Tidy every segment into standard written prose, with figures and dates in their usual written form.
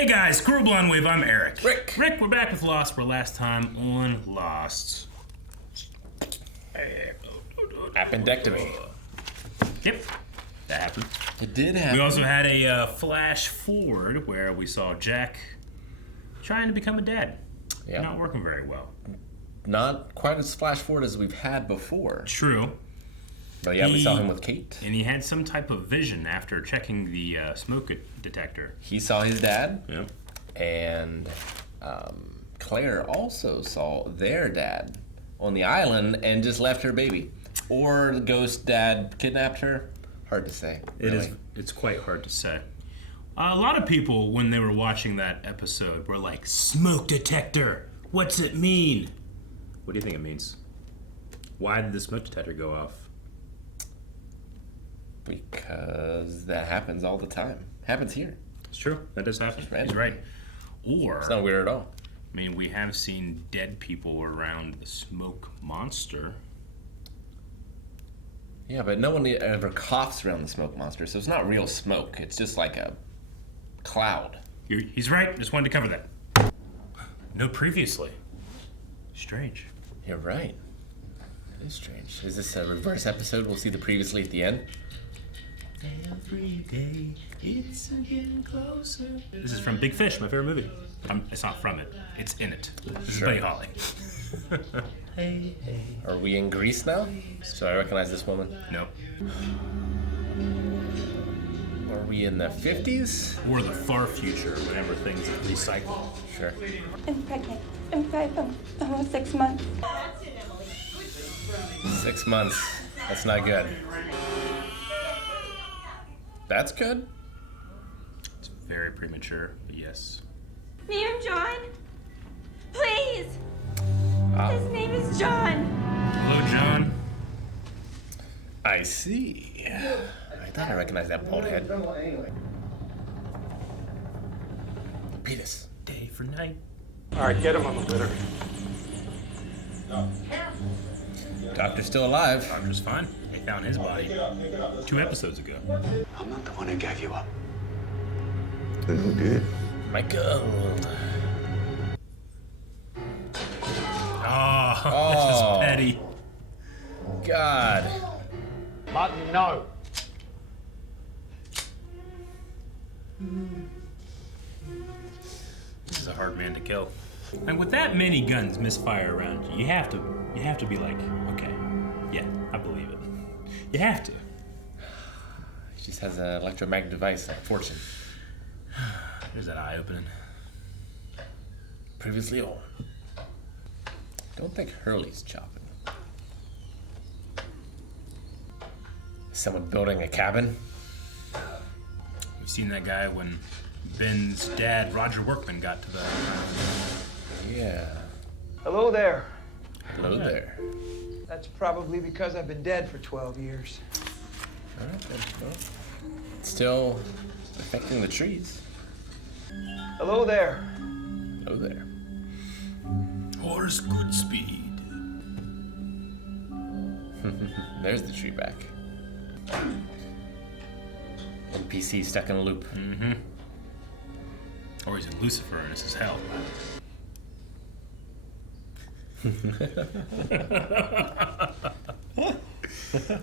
Hey guys, Squirrel Blonde Wave, I'm Eric. Rick, we're back with Lost for last time on Lost. Appendectomy. Yep, that happened. It did happen. We also had a flash forward where we saw Jack trying to become a dad. Yeah. Not working very well. Not quite as flash forward as we've had before. True. But yeah, we saw him with Kate. And he had some type of vision after checking the smoke detector. He saw his dad. Yep. And Claire also saw their dad on the island and just left her baby. Or the ghost dad kidnapped her. Hard to say. Really. It's quite hard to say. A lot of people, when they were watching that episode, were like, smoke detector, what's it mean? What do you think it means? Why did the smoke detector go off? Because that happens all the time. Happens here. It's true. That does happen. He's right. Or, it's not weird at all. I mean, we have seen dead people around the smoke monster. Yeah, but no one ever coughs around the smoke monster, so it's not real smoke. It's just like a cloud. He's right. Just wanted to cover that. No previously. Strange. You're right. It is strange. Is this a reverse episode? We'll see the previously at the end. Every day, it's getting closer. This is from Big Fish, my favorite movie. It's not from it. It's in it. This is Buddy Holly. Hey, hey. Are we in Greece now? So I recognize this woman. No. Are we in the 50s? Or the far future, whenever things recycle. Sure. I'm pregnant. I'm 5 almost 6 months. 6 months. That's not good. That's good. It's very premature, but yes. Name him John. Please. His name is John. Hello, John. I see. I thought I recognized that bald head. Beat us. Day for night. All right, get him on the litter. Doctor's still alive. Doctor's fine. They found his body 2 episodes ago. I'm not the one who gave you up. Then who did? Michael. Oh, this is petty. God. Martin, no. This is a hard man to kill. And with that many guns misfire around you, you have to be like, okay, yeah, I believe it. You have to. He just has an electromagnetic device like Fortune. There's that eye opening. Previously on. Don't think Hurley's chopping. Is someone building a cabin? We've seen that guy when Ben's dad, Roger Workman, got to the Yeah. Hello there. Hello there. That's probably because I've been dead for 12 years. All right, then. Well, it's still affecting the trees. Hello there. Hello there. Horse good speed. There's the tree back. NPC stuck in a loop. Mm-hmm. Or he's in Lucifer and this is hell.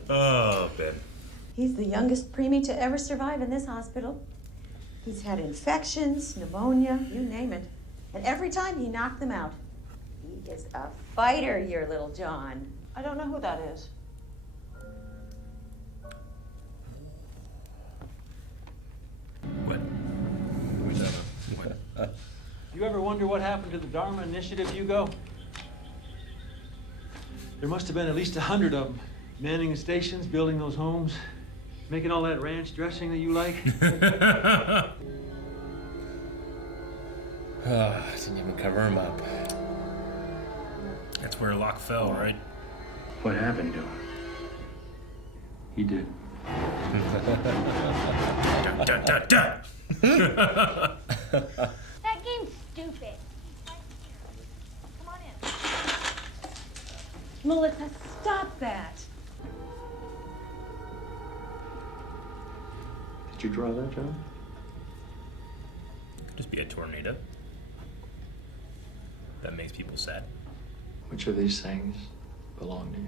Oh, Ben. He's the youngest preemie to ever survive in this hospital. He's had infections, pneumonia, you name it. And every time he knocked them out. He is a fighter, your little John. I don't know who that is. What? What? You ever wonder what happened to the Dharma Initiative, Hugo? There must have been at least 100 of them. Manning the stations, building those homes, making all that ranch dressing that you like. Didn't even cover him up. That's where Locke fell, right? What happened to him? He did. Dun, dun, dun, dun. That game's stupid. Come on in. Melissa, stop that. Did you draw that, John? Just be a tornado. That makes people sad. Which of these things belong to you?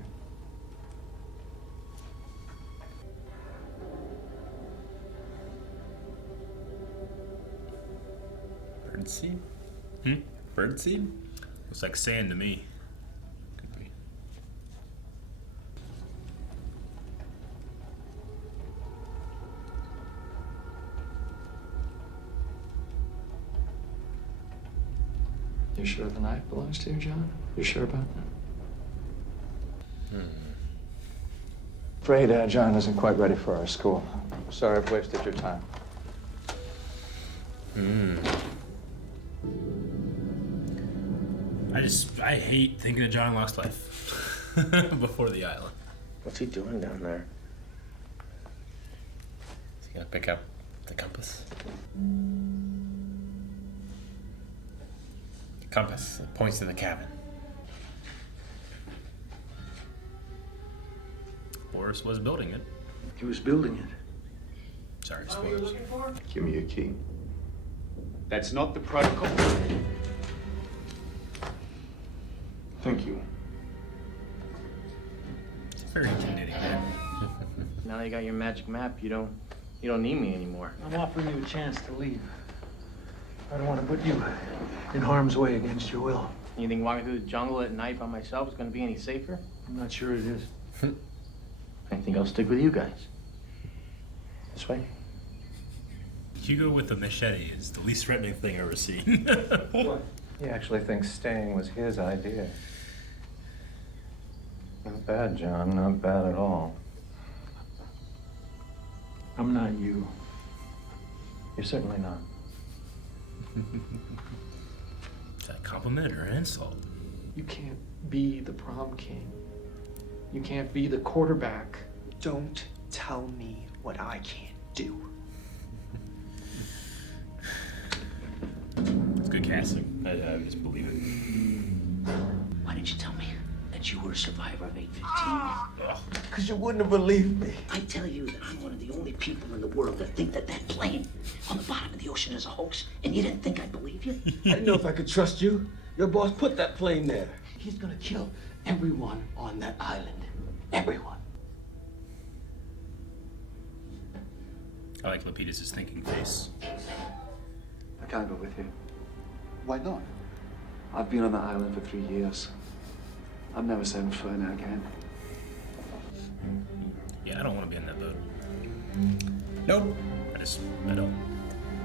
Birdseed? Hmm? Birdseed? Looks like sand to me. Could be. You sure the knife belongs to you, John? You sure about that? Afraid John isn't quite ready for our school. Sorry I've wasted your time. I hate thinking of John Locke's life before the island. What's he doing down there? Is he gonna pick up the compass? The compass. It points to the cabin. Boris was building it. He was building it. Sorry, spoilers. Give me your key. That's not the protocol. Thank you. It's very intimidating, man. Now that you got your magic map, you don't need me anymore. I'm offering you a chance to leave. I don't want to put you in harm's way against your will. You think walking through the jungle at night by myself is going to be any safer? I'm not sure it is. I think I'll stick with you guys. This way. Hugo with the machete is the least threatening thing I've ever seen. What? He actually thinks staying was his idea. Not bad, John. Not bad at all. I'm not you. You're certainly not. Is that a compliment or an insult? You can't be the prom king. You can't be the quarterback. Don't tell me what I can't do. It's good casting. I just believe it. Why didn't you tell me that you were a survivor of 815? Because you wouldn't have believed me. I tell you that I'm one of the only people in the world that think that that plane on the bottom of the ocean is a hoax, and you didn't think I'd believe you? I didn't know if I could trust you. Your boss put that plane there. He's gonna kill everyone on that island. Everyone. I like Lapidus' thinking face. I can't go with you. Why not? I've been on the island for 3 years. I'm never setting foot in it again. Yeah, I don't want to be in that boat. Nope. I don't.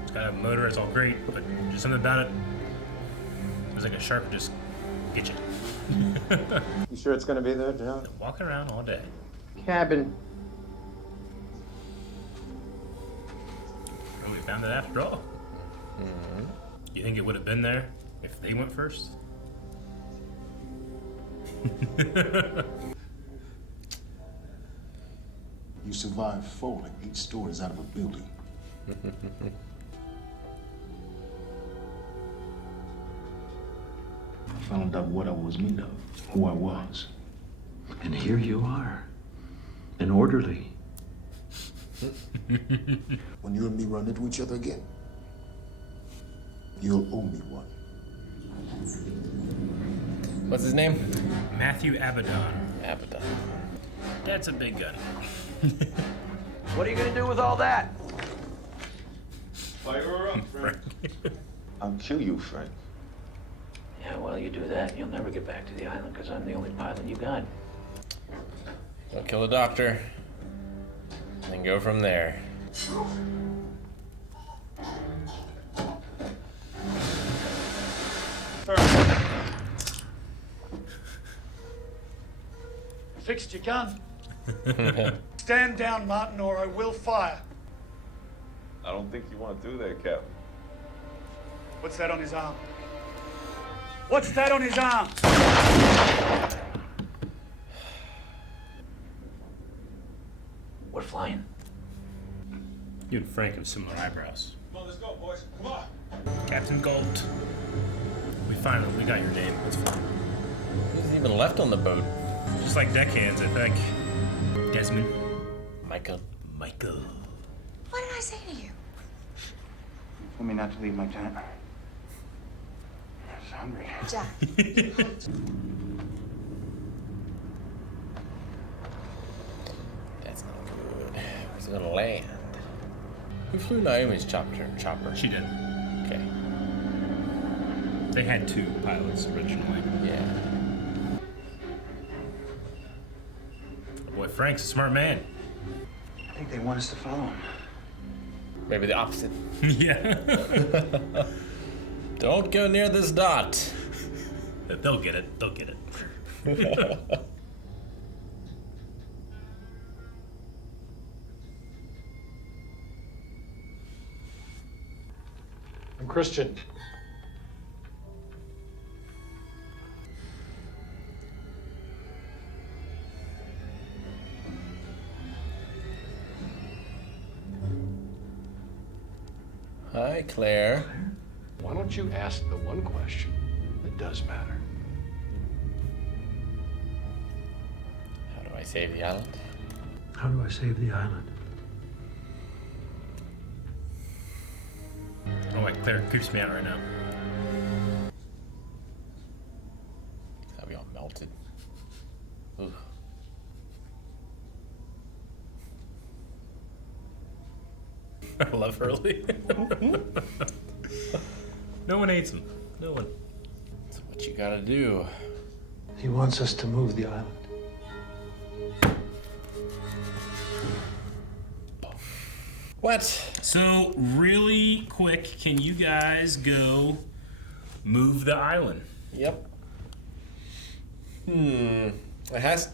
It's got a motor, it's all great, but just something about it. It's like a shark would just get you. You sure it's gonna be there, John? Walking around all day. Cabin. And we found it after all. You think it would have been there if they went first? You survived falling 8 stories out of a building. I found out what I was made of, who I was. And here you are, an orderly. When you and me run into each other again, you'll owe me one. What's his name? Matthew Abaddon. Abaddon. That's a big gun. What are you gonna do with all that? Fire her up, Frank. I'll kill you, Frank. Yeah, well, you do that, you'll never get back to the island because I'm the only pilot you got. Go kill the doctor. And then go from there. Fixed your gun. Stand down, Martin, or I will fire. I don't think you want to do that, Captain. What's that on his arm? What's that on his arm? We're flying. You and Frank have similar eyebrows. Come on, let's go, boys. Come on. Captain Galt. We got your name. That's fine. Who's even left on the boat? Just like deckhands, I think. Desmond. Michael. Michael. What did I say to you? Told me not to leave my tent. I was hungry. Jack. That's not good. Where's it gonna land? Who flew Naomi's chopper? She did. Okay. They had 2 pilots originally. Yeah. Boy, Frank's a smart man. I think they want us to follow him. Maybe the opposite. Yeah. Don't go near this dot. They'll get it. They'll get it. I'm Christian. Hi, Claire. Why don't you ask the one question that does matter? How do I save the island? How do I save the island? Oh, like Claire creeps me out right now. How we all melted. Ooh. I love Hurley. No one hates him. No one. That's what you gotta do. He wants us to move the island. What? So, really quick, can you guys go move the island? Yep. It has.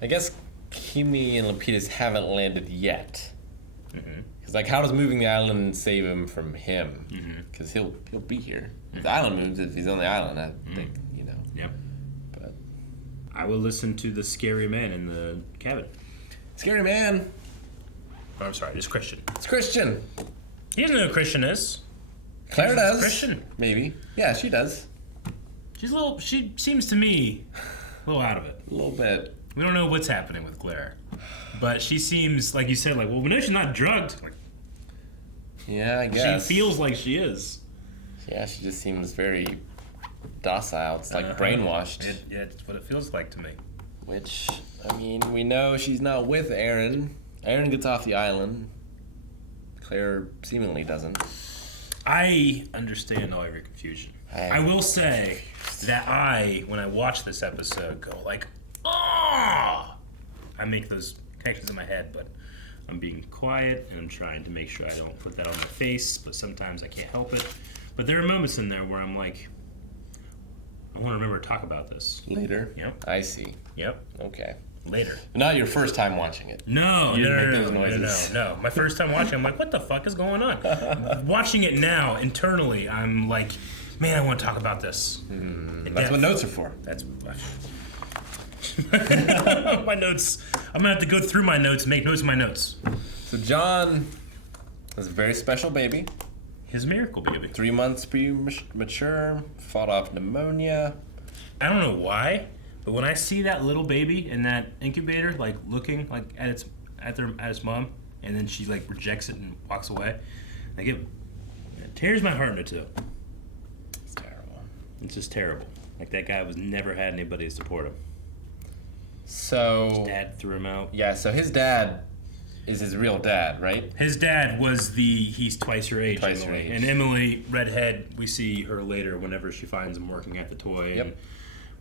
I guess Kimi and Lapidus haven't landed yet. Because, like, how does moving the island save him from him? Because he'll be here. If the island moves, if he's on the island, I think, you know. Yep. But I will listen to the scary man in the cabin. Scary man. Oh, I'm sorry, it's Christian. It's Christian. He doesn't know who Christian is. Claire does. Christian. Maybe. Yeah, she does. She seems to me a little out of it. A little bit. We don't know what's happening with Claire. But she seems, like you said, like, well, we know she's not drugged. Like, yeah, I guess. She feels like she is. Yeah, she just seems very docile. It's like brainwashed. Yeah, it's what it feels like to me. Which, I mean, we know she's not with Aaron. Aaron gets off the island. Claire seemingly doesn't. I understand all your confusion. I will say that when I watch this episode, go like, oh! I make those connections in my head, but I'm being quiet and I'm trying to make sure I don't put that on my face, but sometimes I can't help it. But there are moments in there where I'm like, I want to remember to talk about this. Later? Yep. I see. Yep. Okay. Later. Not your first time watching it. No, You no, didn't no, make those noises. no. My first time watching, I'm like, what the fuck is going on? Watching it now, internally, I'm like, man, I want to talk about this. That's what notes are for. That's my notes. I'm gonna have to go through my notes, make notes in my notes. So John was a very special baby. His miracle baby. 3 months premature, fought off pneumonia. I don't know why, but when I see that little baby in that incubator, like looking like at its mom, and then she like rejects it and walks away, like it tears my heart into two. It's terrible. It's just terrible. Like that guy never had anybody to support him. So his dad threw him out. Yeah, so his dad is his real dad, right? His dad was he's twice her age. Twice her Emily. age. And Emily, redhead, we see her later whenever she finds him working at the toy. Yep. And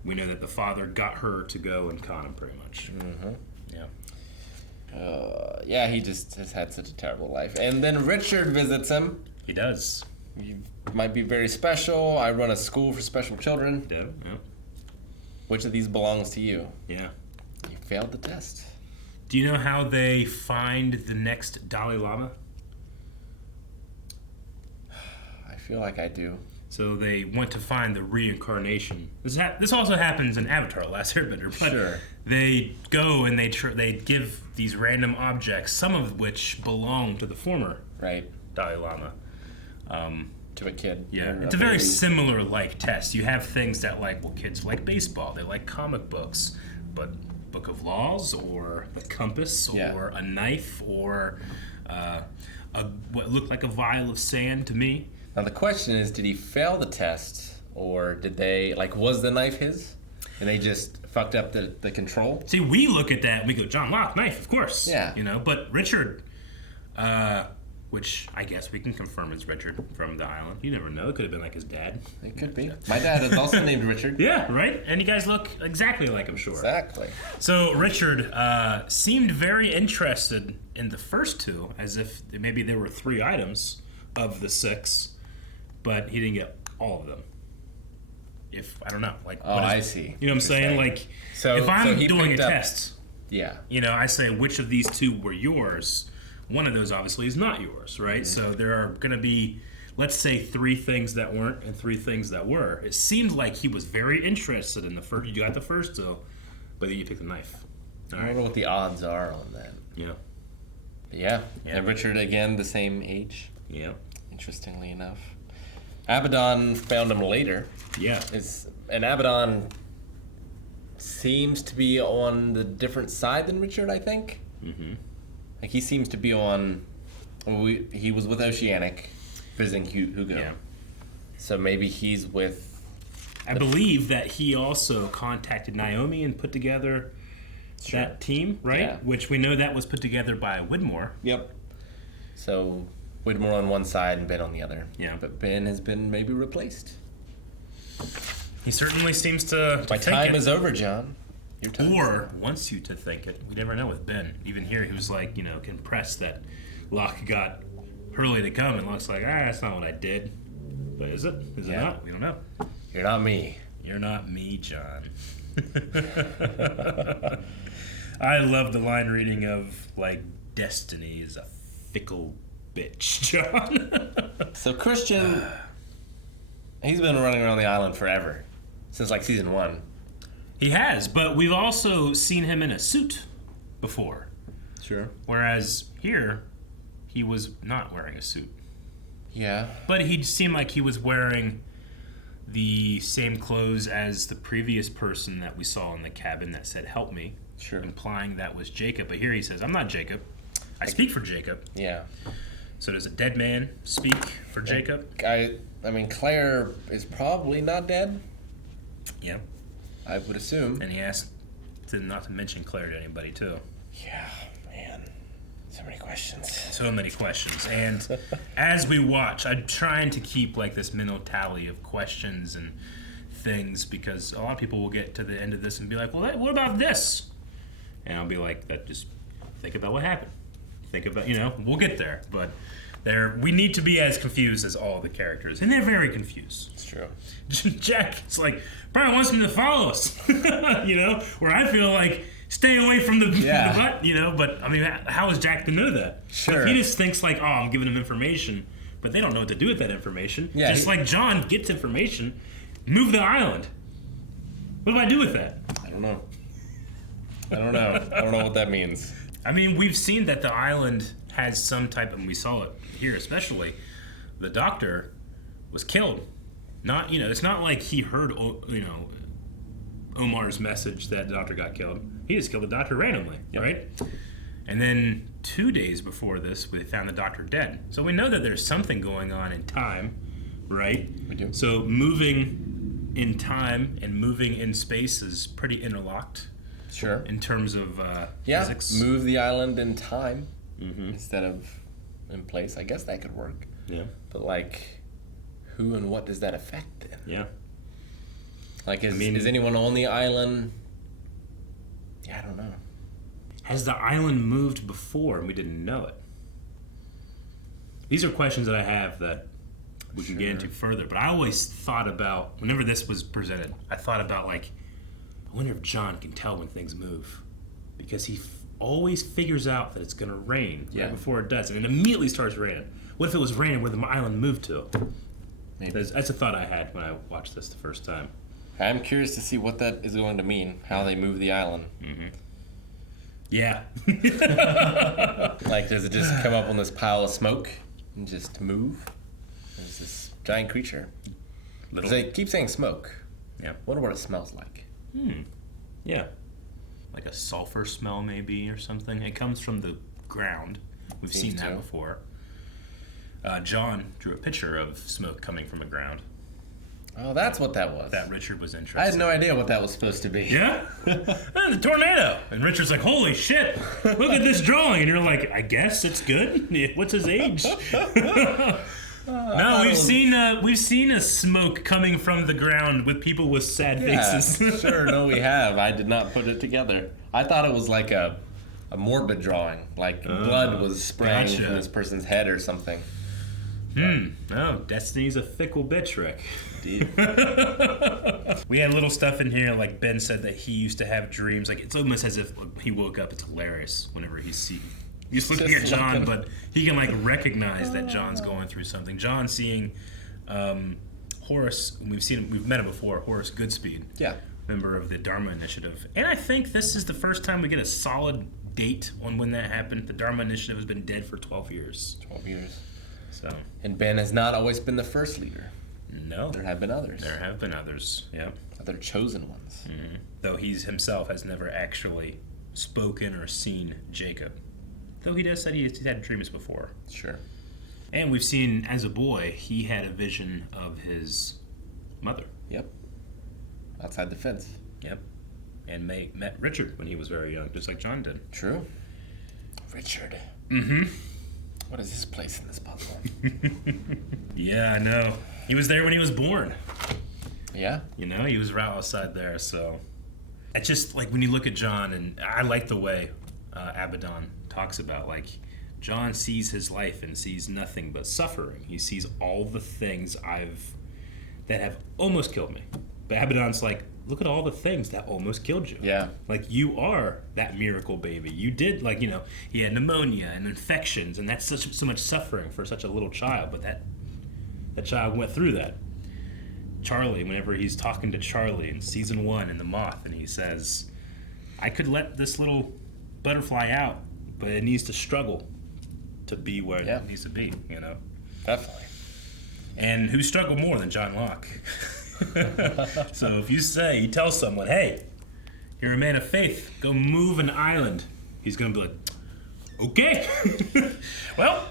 we know that the father got her to go and con him pretty much. Mm-hmm. Yeah. Yeah, he just has had such a terrible life. And then Richard visits him. He does. You might be very special. I run a school for special children. Yeah. Which of these belongs to you? Yeah. You failed the test. Do you know how they find the next Dalai Lama? I feel like I do. So they want to find the reincarnation. This also happens in Avatar: Last Airbender. But Sure. They go and they give these random objects, some of which belong to the former Dalai Lama. To a kid. Yeah, it's a very similar like test. You have things that kids like baseball, they like comic books, but Book of Laws or the compass or a knife or what looked like a vial of sand to me. Now the question is, did he fail the test, or did they, like, was the knife his? And they just fucked up the control? See, we look at that and we go, John Locke, knife, of course. Yeah. You know, but Richard, which I guess we can confirm is Richard from the island. You never know. It could have been like his dad. It could be. My dad is also named Richard. Yeah, right? And you guys look exactly like him, sure. Exactly. So Richard seemed very interested in the first two, as if maybe there were 3 items of the 6, but he didn't get all of them. If, I don't know. Like, I see. You know what I'm saying? Like, so, if I'm he doing a picked up- test, Yeah. you know, I say which of these 2 were yours. One of those obviously is not yours, right? So there are going to be, let's say, 3 things that weren't and 3 things that were. It seemed like he was very interested in the first. You got the first 2, but then you picked the knife. I don't know what the odds are on that. Yeah. Yeah. And Richard, again, the same age. Yeah. Interestingly enough. Abaddon found him later. Yeah. And Abaddon seems to be on the different side than Richard, I think. Mm-hmm. Like, he seems to be on... he was with Oceanic, visiting Hugo. Yeah. So maybe he's with... I believe that he also contacted Naomi and put together that team, right? Yeah. Which we know that was put together by Widmore. Yep. So Widmore on one side and Ben on the other. Yeah. But Ben has been maybe replaced. He certainly seems to My think time it. is over, John. Your time Or wants you to think it. We never know with Ben. Even here, he was like, impressed that Locke got Hurley to come, and Locke's like, that's not what I did. But is it? Is it not? We don't know. You're not me. You're not me, John. I love the line reading of, like, destiny is a fickle bitch, John. So Christian, he's been running around the island forever. Since, like, season 1. He has, but we've also seen him in a suit before. Sure. Whereas here, he was not wearing a suit. Yeah. But he seemed like he was wearing the same clothes as the previous person that we saw in the cabin that said, help me. Sure. Implying that was Jacob. But here he says, I'm not Jacob. I speak for Jacob. Yeah. So does a dead man speak for Jacob? I mean, Claire is probably not dead. Yeah. I would assume. And he asked not to mention Claire to anybody, too. Yeah, man. So many questions. So many questions. And as we watch, I'm trying to keep, like, this mental tally of questions and things, because a lot of people will get to the end of this and be like, well, what about this? And I'll be like, just think about what happened. Think about, we'll get there. But we need to be as confused as all the characters. And they're very confused. It's true. Jack, it's like, Brian wants him to follow us. Where I feel like, stay away from the butt, But, I mean, how is Jack to know that? Sure. If he just thinks like, I'm giving him information, but they don't know what to do with that information. Yeah, just like John gets information, move the island. What do I do with that? I don't know. I don't know what that means. I mean, we've seen that the island has some type, and we saw it here especially, the doctor was killed. Not, it's not like he heard, Omar's message that the doctor got killed. He just killed the doctor randomly, right? And then 2 days before this, they found the doctor dead. So we know that there's something going on in time, right? We do. So moving in time and moving in space is pretty interlocked. Sure. In terms of physics. Move the island in time instead of in place. I guess that could work. Yeah. But, like, who and what does that affect then? Yeah. Like, is anyone on the island? Yeah, I don't know. Has the island moved before and we didn't know it? These are questions that I have that we can get into further. But I always thought about, whenever this was presented, I thought about, like, I wonder if John can tell when things move. Because he always figures out that it's going to rain right before it does. And it immediately starts raining. What if it was raining where the island moved to? Maybe. That's a thought I had when I watched this the first time. I'm curious to see what that is going to mean, how they move the island. Mm-hmm. Yeah. Like, does it just come up on this pile of smoke and just move? There's this giant creature. They keep saying smoke. Yeah. Wonder what it smells like. Yeah. Like a sulfur smell maybe or something. It comes from the ground. We've seen that before. John drew a picture of smoke coming from the ground. Oh, that's what that was. That Richard was interested. I had no idea what that was supposed to be. Yeah? The tornado. And Richard's like, holy shit, look at this drawing. And you're like, I guess it's good. What's his age? No, we've seen a smoke coming from the ground with people with sad faces. Sure, no, we have. I did not put it together. I thought it was like a morbid drawing, like blood was spraying from this person's head or something. Oh, Destiny's a fickle bitch, Rick. Indeed. We had little stuff in here, like Ben said that he used to have dreams. Like, it's almost as if he woke up. It's hilarious whenever he's looking at John, but he can like recognize that John's going through something. John seeing Horace, we've met him before, Horace Goodspeed. Yeah. Member of the Dharma Initiative. And I think this is the first time we get a solid date on when that happened. The Dharma Initiative has been dead for 12 years. 12 years. So. And Ben has not always been the first leader. No. There have been others. There have been others, yeah. Other chosen ones. Mm-hmm. Though he himself has never actually spoken or seen Jacob. Though he does say he's had dreams before. Sure. And we've seen, as a boy, he had a vision of his mother. Yep. Outside the fence. Yep. And met Richard when he was very young, just like John did. True. Richard. Mm-hmm. What is his place in this puzzle? Yeah, I know. He was there when he was born. Yeah? You know, he was right outside there, so... It's just, like, when you look at John, and I like the way Abaddon talks about, like, John sees his life and sees nothing but suffering. He sees all the things that have almost killed me. But Abaddon's like, look at all the things that almost killed you. Yeah. Like, you are that miracle baby. You did, like, you know, he had pneumonia and infections, and that's so much suffering for such a little child, but that child went through that. Charlie, whenever he's talking to Charlie in season 1 in The Moth, and he says, I could let this little butterfly out, but it needs to struggle to be where it needs to be, you know? Definitely. And who struggled more than John Locke? So if you tell someone, hey, you're a man of faith, go move an island, he's gonna be like, okay. Well.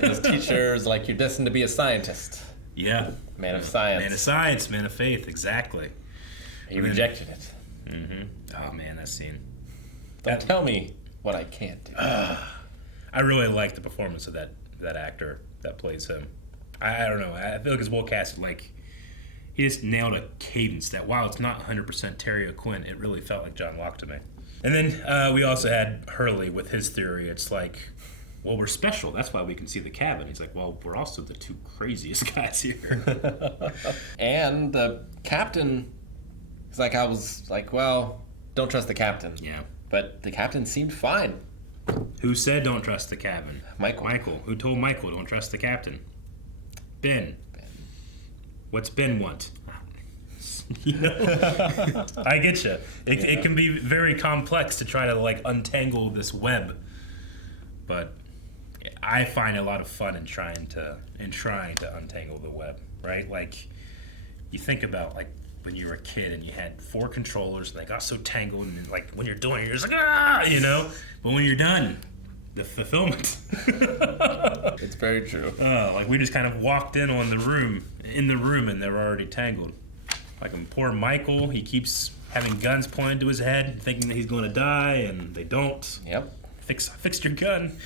His teacher's like, you're destined to be a scientist. Yeah. Man of science. Man of science, man of faith, exactly. He rejected it. Mm-hmm. Oh man, that scene. Don't tell me what I can't do. I really like the performance of that actor that plays him. I don't know. I feel like it's well casted. Like, he just nailed a cadence that, while it's not 100% Terry O'Quinn, it really felt like John Locke to me. And then we also had Hurley with his theory. It's like, well, we're special. That's why we can see the cabin. He's like, well, we're also the two craziest guys here. And the captain, it's like, I was like, well, don't trust the captain. Yeah. But the captain seemed fine. Who said don't trust the cabin? Michael. Who told Michael don't trust the captain? Ben. What's Ben want? You know? I get you. It can be very complex to try to like untangle this web, but I find a lot of fun in trying to untangle the web. Right? Like, you think about like when you were a kid and you had 4 controllers and they got so tangled, and like when you're doing it, you're just like, ah, you know. But when you're done, the fulfillment. It's very true. Like we just kind of walked in the room, and they're already tangled. Like poor Michael, he keeps having guns pointed to his head, thinking that he's going to die, and they don't. Yep. Fixed your gun.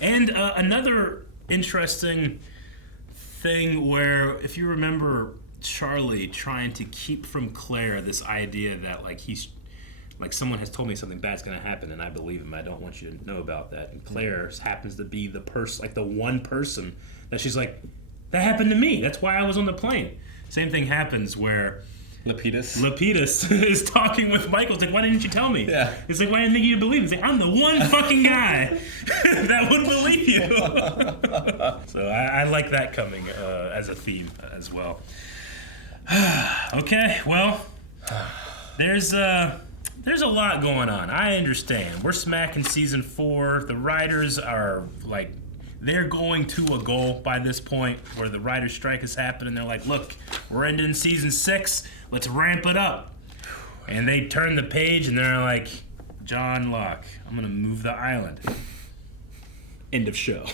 And another interesting thing where, if you remember Charlie trying to keep from Claire this idea that like he's like someone has told me something bad's gonna happen and I believe him. I don't want you to know about that. And Claire happens to be the person, like the one person that she's like, that happened to me. That's why I was on the plane. Same thing happens where Lapidus is talking with Michael. It's like, why didn't you tell me? Yeah. It's like, why didn't think you'd believe me? It's like, I'm the one fucking guy that would believe you. So I like that coming as a theme as well. Okay, well, there's a lot going on. I understand. We're smacking season 4. The writers are like, they're going to a goal by this point where the writer's strike has happened, and they're like, look, we're ending season 6. Let's ramp it up. And they turn the page, and they're like, John Locke. I'm gonna move the island. End of show.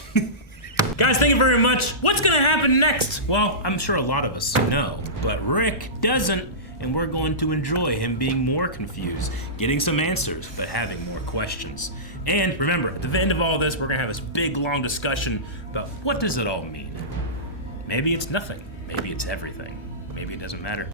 Guys, thank you very much. What's gonna happen next? Well, I'm sure a lot of us know, but Rick doesn't, and we're going to enjoy him being more confused, getting some answers, but having more questions. And remember, at the end of all this, we're gonna have this big, long discussion about what does it all mean? Maybe it's nothing. Maybe it's everything. Maybe it doesn't matter.